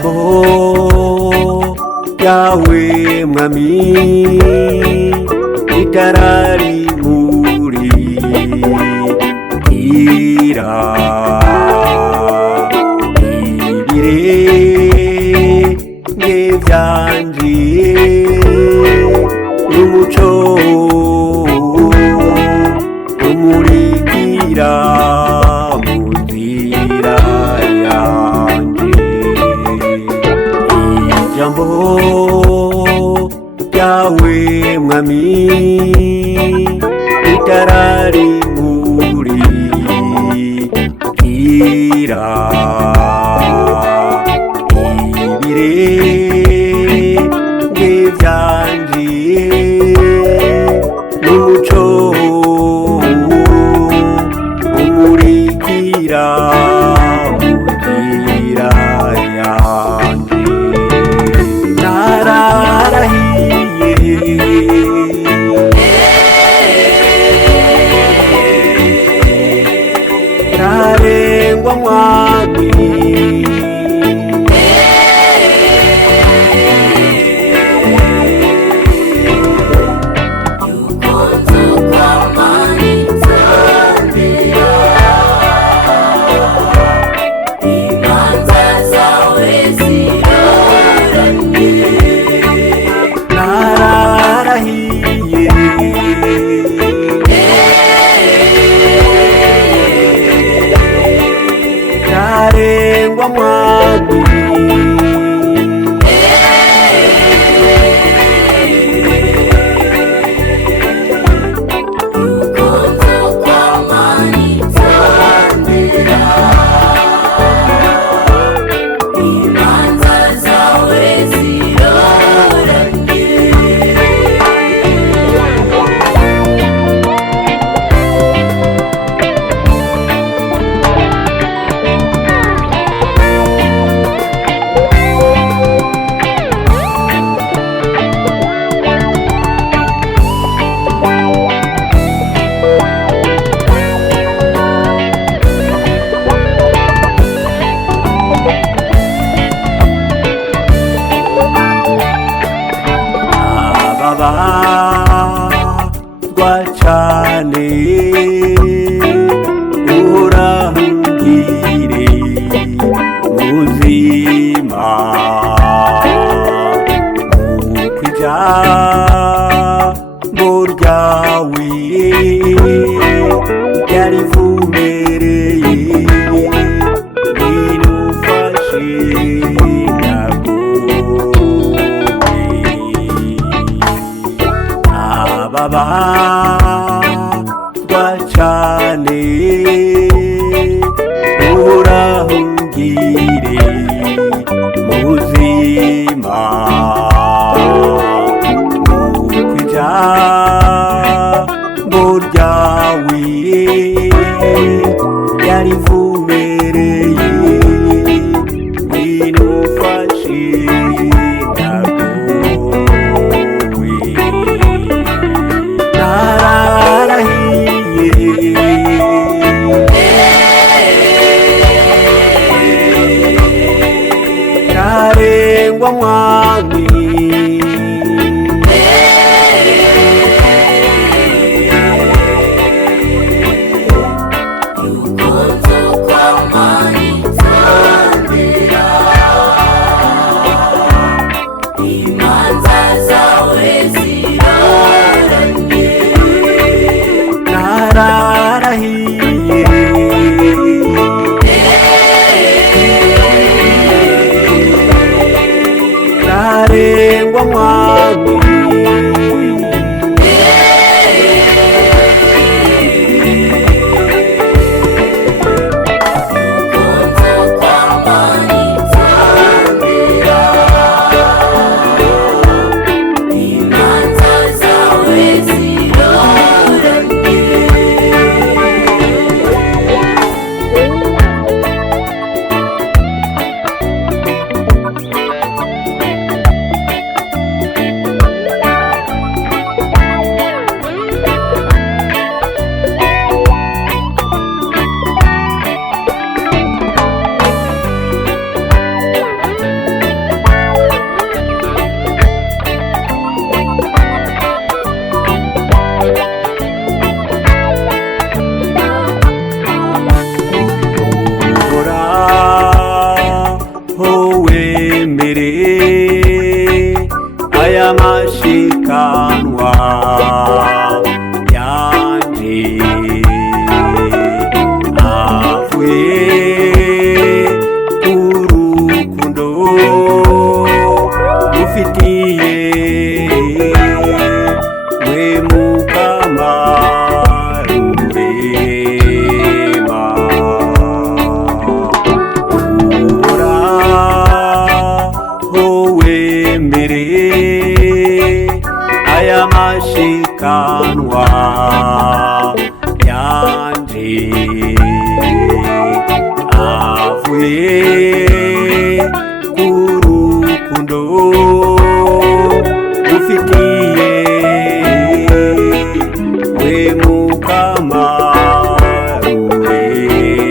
ijambo ryawe mwami ritarimurikira ibirenge vyanje n'umuco umurikira mu nzira yanje. Ijambo ryawe mwami ritarimurikira ibirenge vyanje n'umuco umurikira mu nzira yanje. Nararahiye ntarengwa mwami ntarengwa mwami ababazwa cane urahungire ubuzima nk'uko ijambo ryawe ryarivumereye rinufashe ababazwa cane urahungire mu buzima nk'uko ijambo ryawe ryarivumereye rinufashe ntarengwa mwami nararahiye ntarengwa mwami wemere aya mashikanwa yanje avuye ku rukundo ufitiye we Mukama rurema uhoraho wemere aya mashikanwa yanje avuye ku rukundo ufitiye we Mukama rurema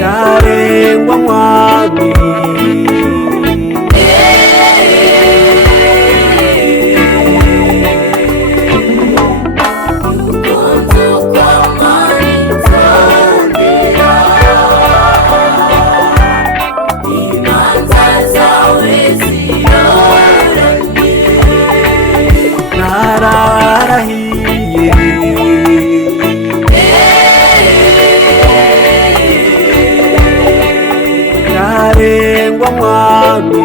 narengwa mwami nararahiye narengwa mwami